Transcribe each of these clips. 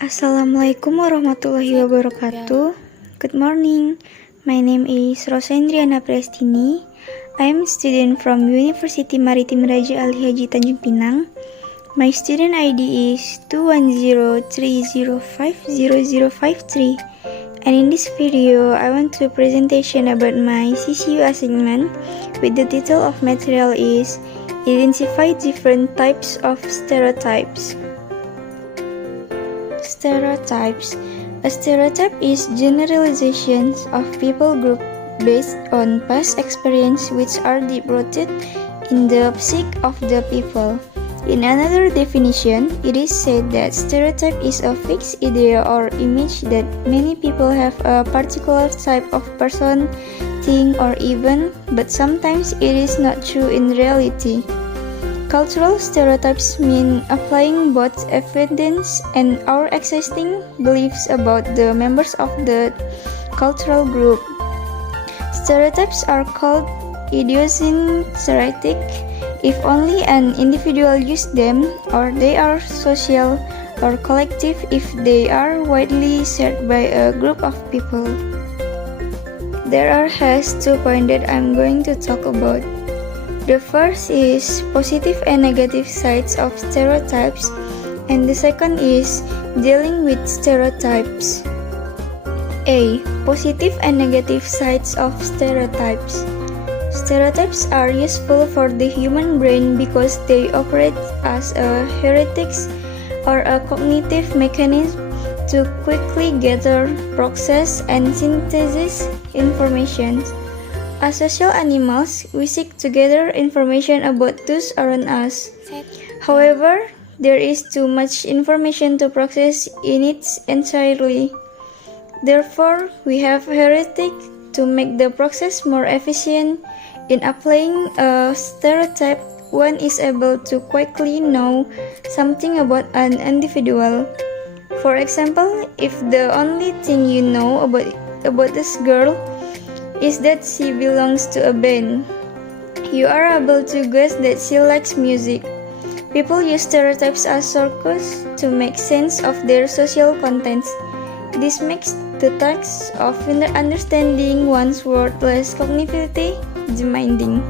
Assalamualaikum warahmatullahi wabarakatuh. Good morning. My name is Rosendriana Prestini. I am a student from University Maritim Raja Ali Haji Tanjung Pinang. My student ID is 21030500053. And in this video, I want to presentation about my CCU assignment with the title of material is Identify Different Types of Stereotypes. Stereotypes. A stereotype is generalizations of people group based on past experience which are deep-rooted in the psyche of the people. In another definition, it is said that stereotype is a fixed idea or image that many people have a particular type of person, thing, or event, but sometimes it is not true in reality. Cultural stereotypes mean applying both evidence and our existing beliefs about the members of the cultural group. Stereotypes are called idiosyncratic if only an individual uses them, or they are social or collective if they are widely shared by a group of people. There are 2 points that I'm going to talk about. The first is positive and negative sides of stereotypes, and the second is dealing with stereotypes. A. Positive and negative sides of stereotypes. Stereotypes are useful for the human brain because they operate as a heuristics or a cognitive mechanism to quickly gather, process, and synthesize information. As social animals, we seek to gather information about those around us. However, there is too much information to process in its entirely. Therefore, we have heuristics to make the process more efficient. In applying a stereotype, one is able to quickly know something about an individual. For example, if the only thing you know about this girl is that she belongs to a band, you are able to guess that she likes music. People use stereotypes as shortcuts to make sense of their social contents. This makes the task of understanding one's world less cognitively demanding.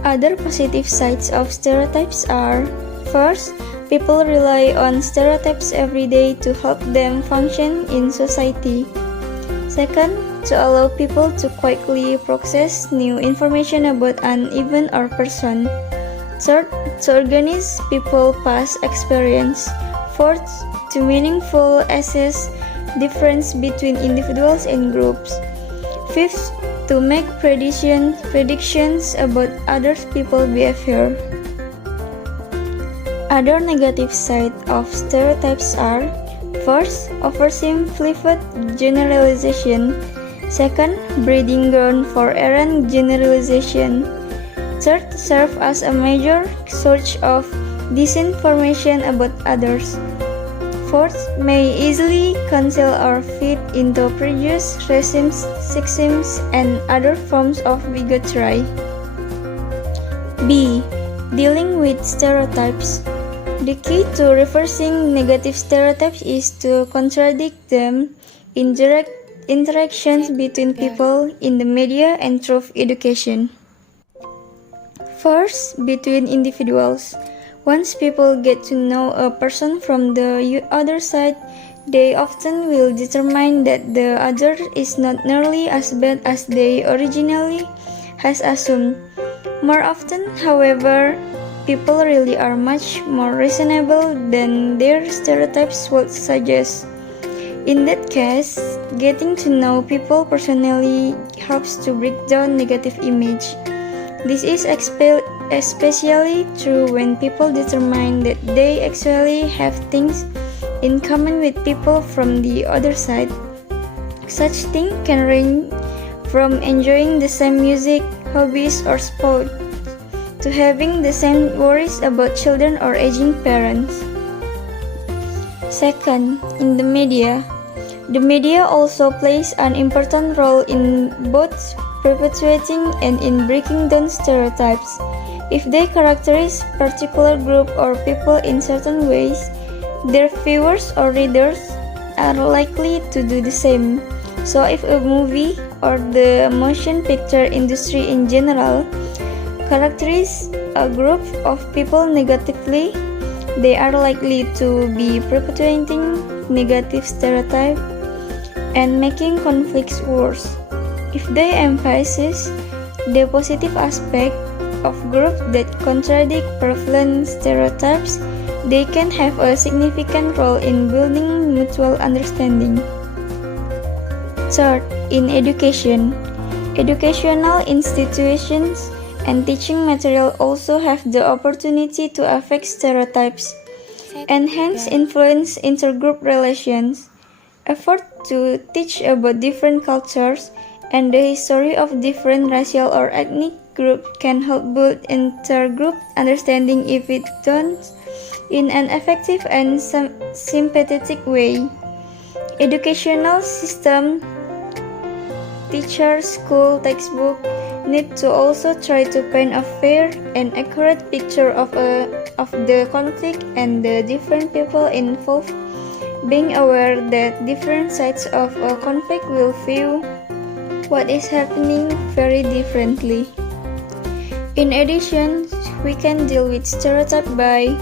Other positive sides of stereotypes are: first, people rely on stereotypes every day to help them function in society. Second, to allow people to quickly process new information about an event or person. Third, to organize people's past experience. Fourth, to meaningful assess difference between individuals and groups. Fifth, to make predictions about other people's behavior. Other negative sides of stereotypes are: first, oversimplified generalization. Second, breeding ground for errant generalization. Third, serve as a major source of disinformation about others. Fourth, may easily cancel or feed into prejudice, racism, sexism, and other forms of bigotry. B. Dealing with stereotypes. The key to reversing negative stereotypes is to contradict them in direct interactions between people, in the media, and through education. First, between individuals. Once people get to know a person from the other side, they often will determine that the other is not nearly as bad as they originally has assumed. More often, however, people really are much more reasonable than their stereotypes would suggest. In that case, getting to know people personally helps to break down negative image. This is especially true when people determine that they actually have things in common with people from the other side. Such things can range from enjoying the same music, hobbies, or sport, to having the same worries about children or aging parents. Second, in the media. The media also plays an important role in both perpetuating and in breaking down stereotypes. If they characterize particular group or people in certain ways, their viewers or readers are likely to do the same. So if a movie or the motion picture industry in general characterizes a group of people negatively, they are likely to be perpetuating negative stereotypes and making conflicts worse. If they emphasize the positive aspect of groups that contradict prevalent stereotypes, they can have a significant role in building mutual understanding. Third, in education, educational institutions and teaching material also have the opportunity to affect stereotypes and hence influence intergroup relations. Effort to teach about different cultures and the history of different racial or ethnic groups can help build intergroup understanding if it done in an effective and sympathetic way. Educational system, teachers, school textbook need to also try to paint a fair and accurate picture of the conflict and the different people involved, being aware that different sides of a conflict will view what is happening very differently. In addition, we can deal with stereotype by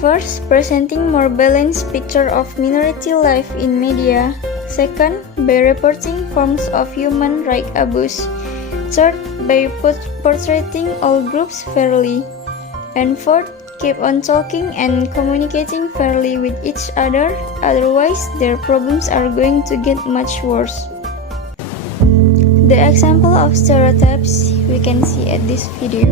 first, presenting more balanced picture of minority life in media. Second, by reporting forms of human rights abuse. Third, by portraying all groups fairly. And fourth, keep on talking and communicating fairly with each other, otherwise their problems are going to get much worse. The example of stereotypes we can see at this video.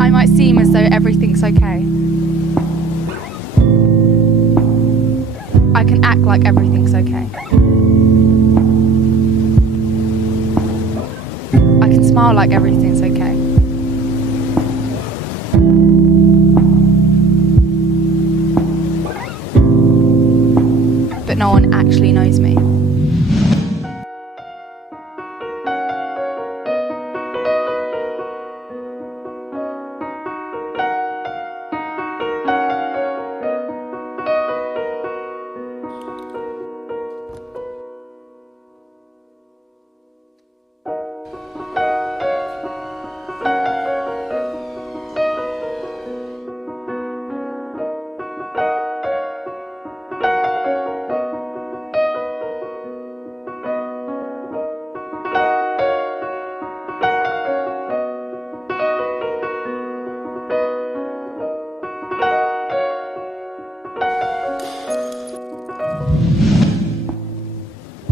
I might seem as though everything's okay. I can act like everything's okay. I can smile like everything's okay. But no one actually knows me.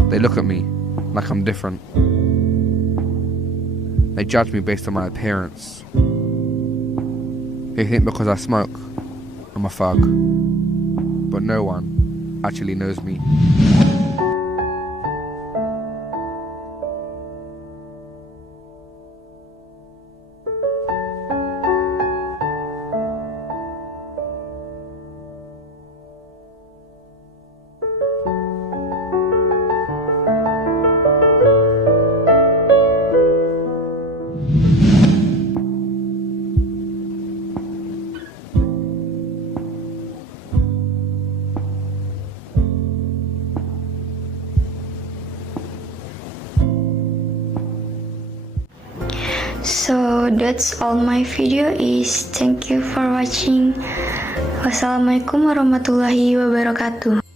They look at me like I'm different. They judge me based on my appearance. They think because I smoke, I'm a thug. But no one actually knows me. So that's all my video is. Thank you for watching. Wassalamualaikum warahmatullahi wabarakatuh.